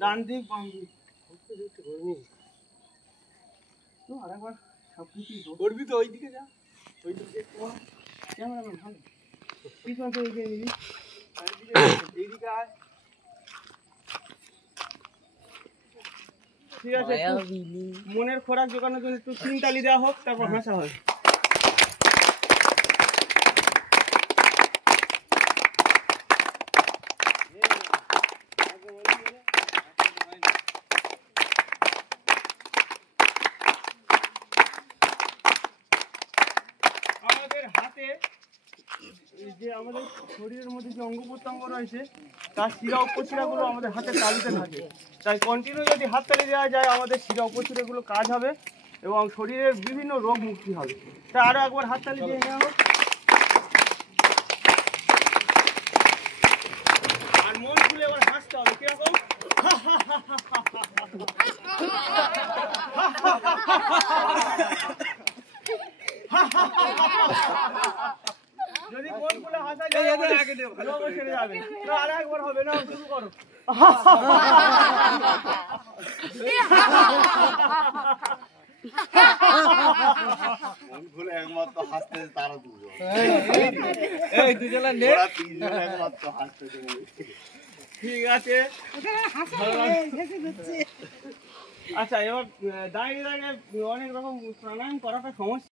ডান দিক বাম দিক তো আরেকবার সবকিছু করবি তো ওইদিকে যা ওইদিকে ক্যামেরাম্যান ভালো পিছন থেকে এগিয়ে নিবি এইদিকে আয় ঠিক আছে মনের খোরাক জোগানোর জন্য একটু তিনতালি দেওয়া হোক তারপর হাসা হয় আমাদের হাতে যে আমাদের শরীরের মধ্যে যে অঙ্গ প্রত্যঙ্গ রয়েছে তার শিরা উপশিরাগুলো আমাদের হাতের তালুতে থাকে তাই কন্টিনিউ যদি হাততালি দেওয়া যায় আমাদের শিরা উপশিরাগুলো কাজ হবে এবং শরীরের বিভিন্ন রোগ মুক্তি হবে তাই আরো একবার হাততালি দিয়ে নেওয়া হোক আর মন খুলে এবার হাসতে হবে কিরকম যদি মন খুলে হাসা যায় আগে দেব ভালো ছেড়ে যাবে না আর একবার হবে না শুরু করো মন খুলে একমাত্র হাসতে তারা দুজন এই দুজনে নে ওরা তিনজন একমাত্র হাসতে ঠিক আছে আচ্ছা এবার দাঁড়িয়ে দাঁড়িয়ে অনেক রকম প্রাণায়াম করাটা সমস্যা